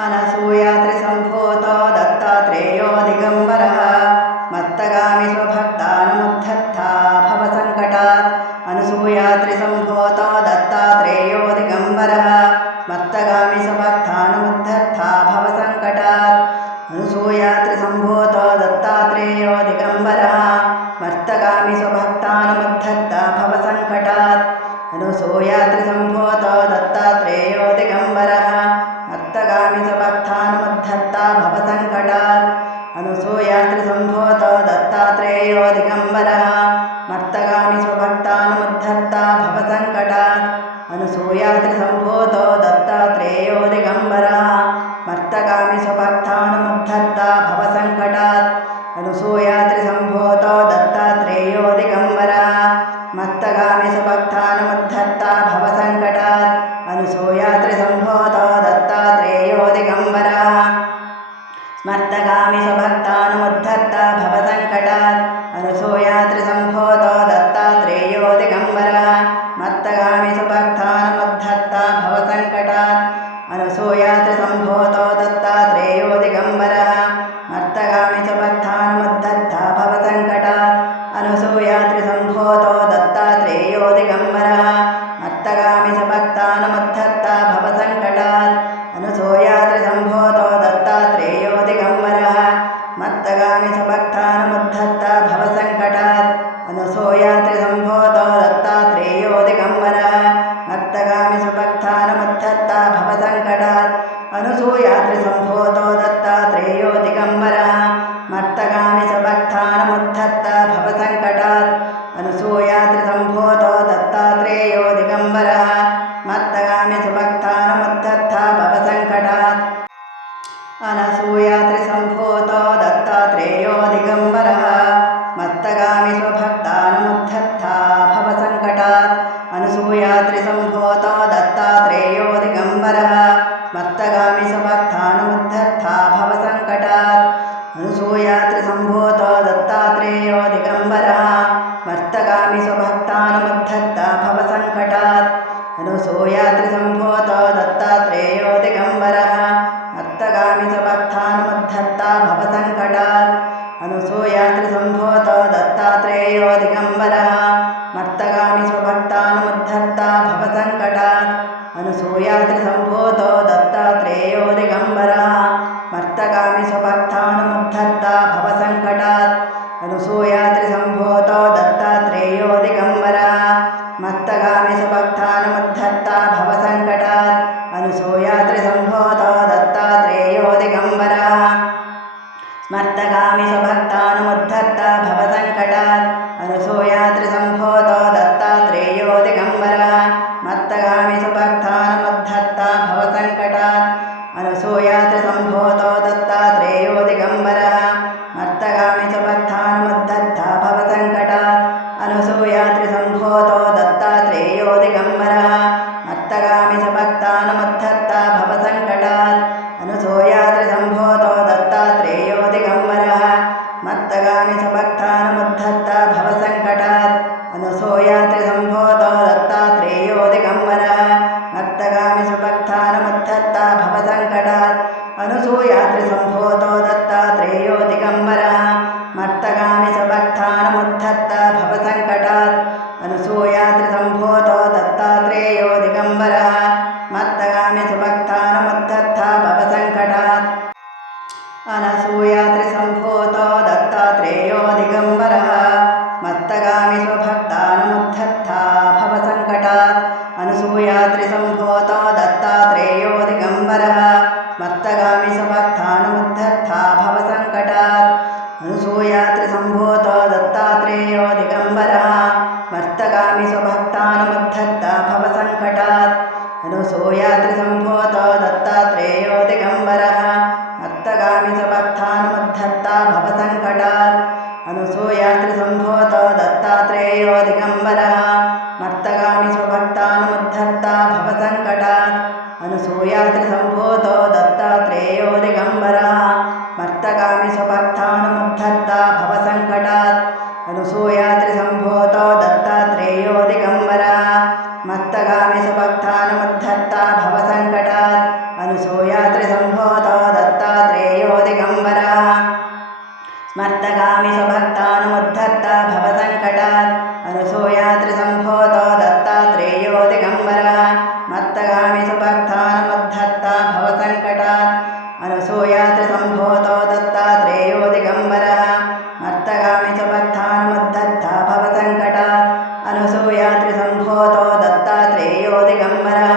अनसूयात्रिसम्भूतो दत्तात्रेयो दिगम्बरः मत्तगामि स्वभक्तानुमुद्धर्ता भवसङ्कटात्। अनसूयात्रिसम्भूतो दत्तात्रेयो दिगम्बरः मत्तगामि स्वभक्तानुमुद्धर्ता भवसङ्कटात्। अनसूयात्रिसम्भूतो दत्तात्रेयो दिगम्बरः मत्तगामि स्वभक्तानुमुद्धर्ता भवसङ्कटात्। अनसूयात्रिसम्भूतो दत्तात्रेयो दिगम्बरः मत्तगामि स्वभक्तानुमुद्धर्ता भवसङ्कटात्। अनसूयात्रिसम्भूतो दत्तात्रेयो दिगम्बरः मत्तगामि स्वभक्तानुमुद्धर्ता भवसङ्कटात्। अनसूयात्रिसम्भूतो दत्तात्रेयो दिगम्बरः मत्तगामि स्वभक्तानुमुद्धर्ता भवसङ्कटात्। अनसूयात्रिसम्भूतो दत्तात्रेयो दिगम्बरः मत्तगामि स्वभक्तानुमुद्धर्ता भवसङ्कटात्। अनसूयात्रिसम्भूतो दत्तात्रेयो दिगम्बरः मत्तगामि स्वभक्तानुमुद्धर्ता भवसङ्कटात्। अनसूयात्रिसम्भूतो दत्तात्रेयो दिगम्बरः मत्तगामि स्वभक्तानुमुद्धर्ता भवसङ्कटात्। अनसूयात्रिसम्भूतो दत्तात्रेयो दिगम्बरः मत्तगामि स्वभक्तानुमुद्धर्ता भवसङ्कटात्। अनसूयात्रिसम्भूतो दत्तात्रेयो दिगम्बरः मत्तगामि स्वभक्तानुमुद्धर्ता भवसङ्कटात्। अनसूयात्रिसम्भूतो दत्तात्रेयो दिगम्बरः मत्तगामि स्वभक्तानुमुद्धर्ता भवसङ्कटात्। अनसूयात्रिसम्भूतो दत्तात्रेयो दिगम्बरः मत्तगामि स्वभक्तानुमुद्धर्ता भवसङ्कटात्। अनसूयात्रिसम्भूतो दत्तात्रेयो दिगम्बरः मत्तगामि स्वभक्तानुमुद्धर्ता भवसङ्कटात्। अनसूयात्रिसम्भूतो दत्तात्रेयो दिगम्बरः मत्तगामि स्वभक्तानुमुद्धर्ता भवसङ्कटात्। अनसूयात्रिसम्भूतो दत्तात्रेयो दिगम्बरः मत्तगामि स्वभक्तानुमुद्धर्ता भवसङ्कटात्। अनसूयात्रिसम्भूतो दत्तात्रेयो दिगम्बरः मत्तगामि स्वभक्तानुमुद्धर्ता भवसङ्कटात्। अनसूयात्रिसम्भूतो दत्तात्रेयो दिगम्बरः मत्तगामि स्वभक्तानुमुद्धर्ता भवसङ्कटात्। अनसूयात्रिसम्भूतो दत्तात्रेयो दिगम्बरः मत्तगामि स्वभक्तानुमुद्धर्ता भवसङ्कटात्। अनसूयात्रिसम्भूतो दत्तात्रेयो दिगम्बरः मत्तगामि स्वभक्तानुमुद्धर्ता भवसङ्कटात्। अनसूयात्रिसम्भूतो दत्तात्रेयो दिगम्बरः मत्तगामि स्वभक्तानुमुद्धर्ता भवसङ्कटात्। अनसूयात्रिसम्भूतो दत्तात्रेयो दिगम्बरः मत्तगामि स्वभक्तानुमुद्धर्ता भवसङ्कटात्। अनसूयात्रिसम्भूतो दत्तात्रेयो दिगम्बरः मत्तगामि स्वभक्तानुमुद्धर्ता भवसङ्कटात्। अनसूयात्रिसम्भूतो दत्तात्रेयो दिगम्बरः मत्तगामि स्वभक्तानुमुद्धर्ता भवसङ्कटात्। अनसूयात्रिसम्भूतो दत्तात्रेयो दिगम्बरः मत्तगामि स्वभक्तानुमुद्धर्ता भवसङ्कटात्। अनसूयात्रिसम्भूतो दत्तात्रेयो दिगम्बरः मत्तगामि स्वभक्तानुमुद्धर्ता भवसङ्कटात्। अनसूयात्रिसम्भूतो दत्तात्रेयो दिगम्बरः मत्तगामि स्वभक्तानुमुद्धर्ता भवसङ्कटात्। अनसूयात्रिसम्भूतो दत्तात्रेयो दिगम्बरः मत्तगामि स्वभक्तानुमुद्धर्ता भवसङ्कटात्। अनसूयात्रिसम्भूतो दत्तात्रेयो दिगम्बरः मत्तगामि स्वभक्तानुमुद्धर्ता भवसङ्कटात्। अनसूयात्रिसम्भूतो दत्तात्रेयो दिगम्बरः मत्तगामि स्वभक्तानुमुद्धर्ता भवसङ्कटात्। अनसूयात्रिसम्भूतो दत्तात्रेयो दिगम्बरः मत्तगामि स्वभक्तानुमुद्धर्ता भवसङ्कटात्। अनसूयात्रिसम्भूतो दत्तात्रेयो दिगम्बरः मत्तगामि स्वभक्तानुमुद्धर्ता भवसङ्कटात्। अनसूयात्रिसम्भूतो दत्तात्रेयो दिगम्बरः मत्तगामि स्वभक्तानुमुद्धर्ता भवसङ्कटात्। अनसूयात्रिसम्भूतो दत्तात्रेयो दिगम्बरः मत्तगामि स्वभक्तानुमुद्धर्ता भवसङ्कटात्। अनसूयात्रिसम्भूतो दत्तात्रेयो दिगम्बरः मत्तगामि स्वभक्तानुमुद्धर्ता भवसङ्कटात्। अनसूयात्रिसम्भूतो दत्तात्रेयो दिगम्बरः मत्तगामि स्वभक्तानुमुद्धर्ता भवसङ्कटात्। मत्तगामि स्वभक्तानुमुद्धर्ता भवसङ्कटात् अनुसूयात्रिसम्भूतो दत्तात्रेयो दिगम्बरः मत्तगामि स्वभक्तानुमुद्धर्ता भवसङ्कटात् अनुसूयात्रिसम्भूतो दत्तात्रेयो दिगम्बरः मत्तगामि स्वभक्तानुमुद्धर्ता भवसङ्कटात् अनुसूयात्रिसम्भूतो दत्तात्रेयो दिगम्बरः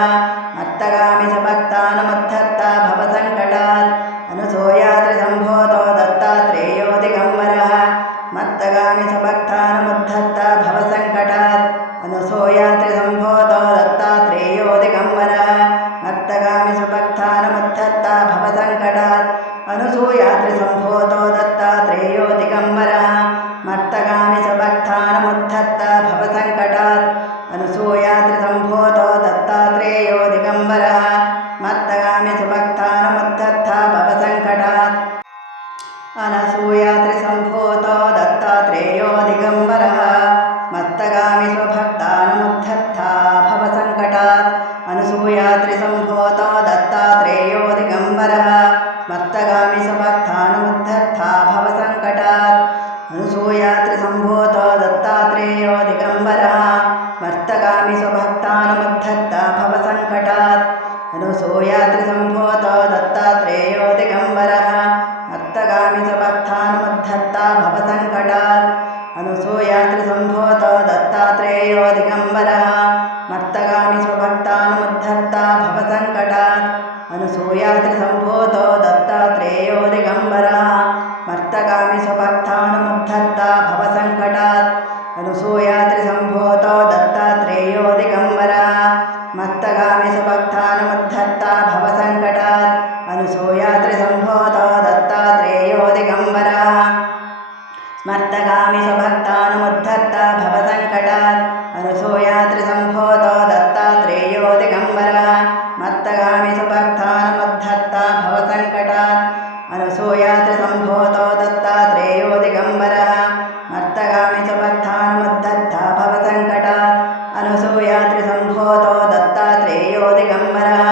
मत्तगामि स्वभक्तानुमुद्धर्ता भवसङ्कटात् अनुसूयात्रिसम्भूतो दत्तात्रेयो दिगम्बरः मत्तगामि स्वभक्तानुमुद्धर्ता भवसङ्कटात् अनुसूयात्रिसम्भूतो दत्तात्रेयो दिगम्बरः मत्तगामि स्वभक्तानुमुद्धर्ता भवसङ्कटात् अनुसूयात्रिसम्भूतो दत्तात्रेयो दिगम्बरः मत्तगामि स्वभक्तानुमुद्धर्ता भवसङ्कटात् अनुसूयात्रिसम्भूतो दत्तात्रेयो दिगम्बरः मत्तगामि स्वभक्तानुमुद्धर्ता भवसङ्कटात् अनसूयात्रिसम्भूतो दत्तात्रेयो दिगम्बरः मत्तगामि स्वभक्तानुमुद्धर्ता भवसङ्कटात् अनुसूयात्रिसम्भूतो दत्तात्रेयो दिगम्बरः मत्तगामि स्वभक्तानुमुद्धर्ता भवसङ्कटात् अनुसूयात्रिसम्भूतो दत्तात्रेयो दिगम्बरः मत्तगामि स्वभक्तानुमुद्धर्ता भवसङ्कटात् अनुसूयात्रिसम्भूतो दत्तात्रेयो दिगम्बरः मत्तगामि स्वभक्तानुमुद्धर्ता भवसङ्कटात् अनुसूयात्रिसम्भूतो दत्तात्रेयो दिगम्बरः मत्तगामि स्वभक्तानुमुद्धर्ता भवसङ्कटात् अनुसूयात्रिसम्भूतो दत्तात्रेयो दिगम्बरः मत्तगामि स्वभक्तानुमुद्धर्ता भवसङ्कटात् अनुसूयात्रिसम्भूतो दत्तात्रेयो दिगम्बरः मत्तगामि स्वभक्तानुमुद्धर्ता भवसङ्कटात् अनुसूयात्रिसम्भूतो दत्तात्रेयो दिगम्बरः मत्तगामि स्वभक्तानुमुद्धर्ता भवसङ्कटात् अनुसूयात्रिसम्भूतो दत्तात्रेयो दिगम्बरः मत्तगामि स्वभक्तानुमुद्धर्ता भवसङ्कटात् अनुसूयात्रिसम्भूतो दत्तात्रेयो दिगम्बरः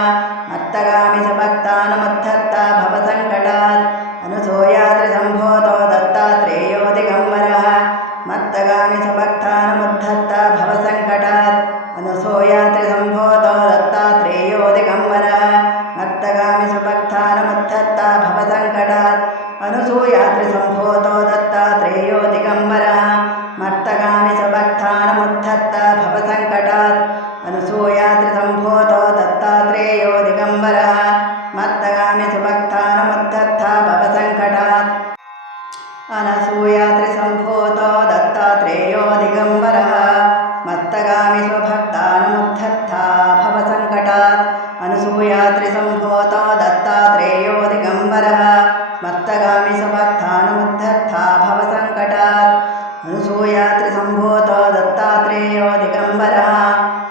मत्तगामि स्वभक्तानुमुद्धर्ता भवसङ्कटात् अनुसूयात्रिसम्भूतो दत्तात्रेयो दिगम्बरः मत्तगामि स्वभक्तानुमुद्धर्ता भवसङ्कटात् अनुसूयात्रिसम्भूतो दत्तात्रेयो दिगम्बरः मत्तगामि स्वभक्तानुमुद्धर्ता भवसङ्कटात् अनुसूयात्रिसम्भूतो दत्तात्रेयो दिगम्बरः मत्तगामि स्वभक्तानुमुद्धर्ता भवसङ्कटात् अनुसूयात्रिसम्भूतो दत्तात्रेयो दिगम्बरः मत्तगामि स्वभक्तानुमुद्धर्ता भवसङ्कटात् अनुसूयात्रिसम्भूतो दत्तात्रेयो दिगम्बरः मत्तगामि स्वभक्तानुमुद्धर्ता भवसङ्कटात् अनसूयात्रिसम्भूतो दत्तात्रेयो दिगम्बरः मत्तगामि स्वभक्तानुमुद्धर्ता भवसङ्कटात् अनुसूयात्रिसम्भूतो दत्तात्रेयो दिगम्बरः मत्तगामि स्वभक्तानुमुद्धर्ता भवसङ्कटात् अनुसूयात्रिसम्भूतो दत्तात्रेयो दिगम्बरः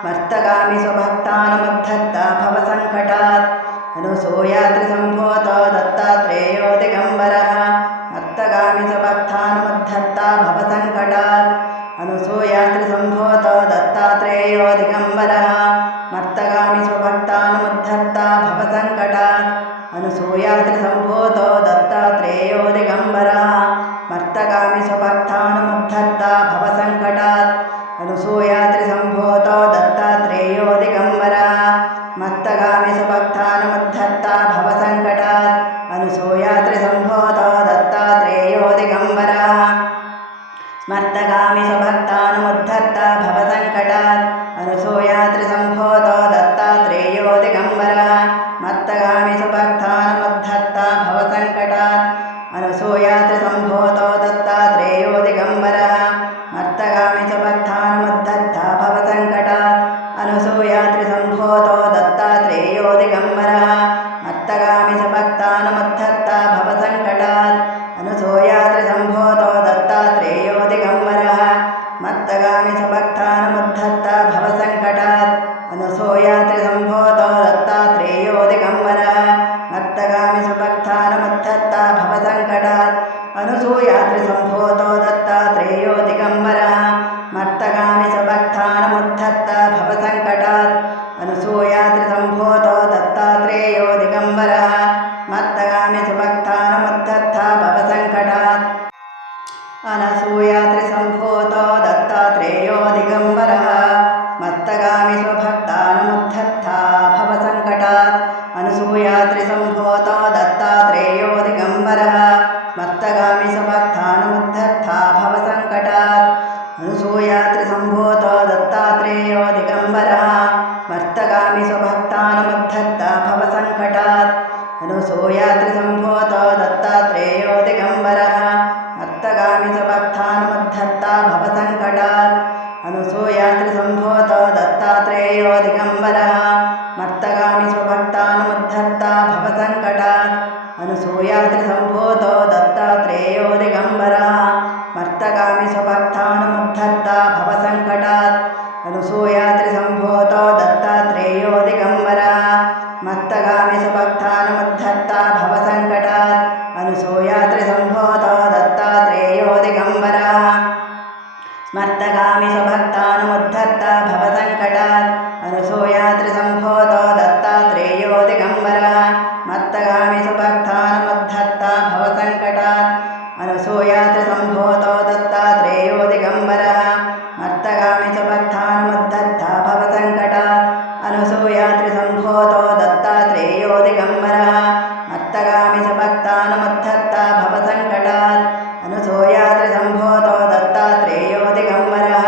मत्तगामि स्वभक्तानुमुद्धर्ता भवसङ्कटात् अनुसूयात्रिसम्भूतो दत्तात्रेयो दिगम्बरः मत्तगामि स्वभक्तानुमुद्धर्ता भवसङ्कटात् अनुसूयात्रिसम्भूतो दत्तात्रेयो दिगम्बरः मत्तगामि स्वभक्तानुमुद्धर्ता भवसङ्कटात् अनुसूयात्रिसम्भूतो दत्तात्रेयो दिगम्बरः मत्तगामि स्वभक्तानुमुद्धर्ता भवसङ्कटात् अनुसूयात्रिसम्भूतो दत्तात्रेयो दिगम्बरः मत्तगामि स्वभक्तानुमुद्धर्ता भवसङ्कटात् अनुसूयात्रिसम्भूतो दत्तात्रेयो दिगम्बरः मत्तगामि स्वभक्तानुमुद्धर्ता भवसङ्कटात् अनुसूयात्रिसम्भूतो दत्तात्रेयो दिगम्बरः मत्तगामि स्वभक्तानुमुद्धर्ता भवसङ्कटात् अनुसूयात्रिसम्भूतो दत्तात्रेयो दिगम्बरः मत्तगामि स्वभक्तानुमुद्धर्ता भवसङ्कटात् अनुसूयात्रिसम्भूतो दत्तात्रेयो दिगम्बरः मत्तगामि स्वभक्तानुमुद्धर्ता भवसङ्कटात् अनुसूयात्रिसम्भूतो दत्तात्रेयो दिगम्बरः मत्तगामि स्वभक्तानुमुद्धर्ता भवसङ्कटात् अनुसूयात्रिसम्भूतो दत्तात्रेयो दिगम्बरः मत्तगामि स्वभक्तानुमुद्धर्ता भवसङ्कटात् अनुसूयात्रिसम्भूतो दत्तात्रेयो दिगम्बरः मत्तगामि स्वभक्तानुमुद्धर्ता भवसङ्कटात् अनुसूयात्रिसम्भूतो दत्तात्रेयो दिगम्बरः मत्तगामि स्वभक्तानुमुद्धर्ता भवसङ्कटात् अनसूयात्रिसम्भूतो दत्तात्रेयो दिगम्बरः स्मर्तगामि स्वभक्तानुमुद्धर्ता भवसङ्कटात् अनसूयात्रिसम्भूतो दत्तात्रेयो दिगम्बरः स्मर्तगामि स्वभक्तानुमुद्धर्ता भवसङ्कटात् अनसूयात्रिसम्भूतो दत्तात्रेयो दिगम्बरः स्मर्तगामि स्वभक्तानुमुद्धर्ता भवसङ्कटात् अनसूयात्रिसम्भूतो दत्तात्रेयो दिगम्बरः स्मर्तगामि स्वभक्तानुमुद्धर्ता भवसङ्कटात् अनसूयात्रिसम्भूतो दत्तात्रेयो दिगम्बरः स्मर्तगामि स्वभक्तानुमुद्धर्ता भवसङ्कटात् अनसूयात्रिसम्भूतो दत्तात्रेयो दिगम्बरः स्मर्तगामि स्वभक्तानुमुद्धर्ता भवसङ्कटात् अनसूयात्रिसम्भूतो दत्तात्रेयो दिगम्बरः स्मर्तगामि स्वभक्तानुमुद्धर्ता भवसङ्कटात् अनसूयात्रिसम्भूतो दत्तात्रेयो दिगम्बरः स्मर्तगामि स्वभक्तानुमुद्धर्ता भवसङ्कटात् अनसूयात्रिसम्भूतो दत्तात्रेयो दिगम्बरः स्मर्तगामि स्वभक्तानुमुद्धर्ता भवसङ्कटात् अनसूयात्रिसम्भूतो दत्तात्रेयो दिगम्बरः स्मर्तगामि स्वभक्तानुमुद्धर्ता भवसङ्कटात् अनसूयात्रिसम्भूतो दत्तात्रेयो दिगम्बरः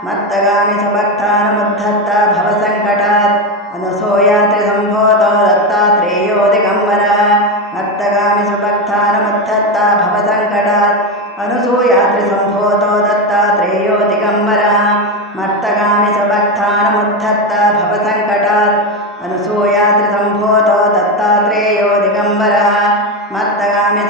स्मर्तगामि स्वभक्तानुमुद्धर्ता भवसङ्कटात् अनसूयात्रिसम्भूतो दत्तात्रेयो दिगम्बरः स्मर्तगामि स्वभक्तानुमुद्धर्ता भवसङ्कटात् अनसूयात्रिसम्भूतो दत्तात्रेयो दिगम्बरः स्मर्तगामि स्वभक्तानुमुद्धर्ता भवसङ्कटात् अनसूयात्रिसम्भूतो दत्तात्रेयो दिगम्बरः स्मर्तगामि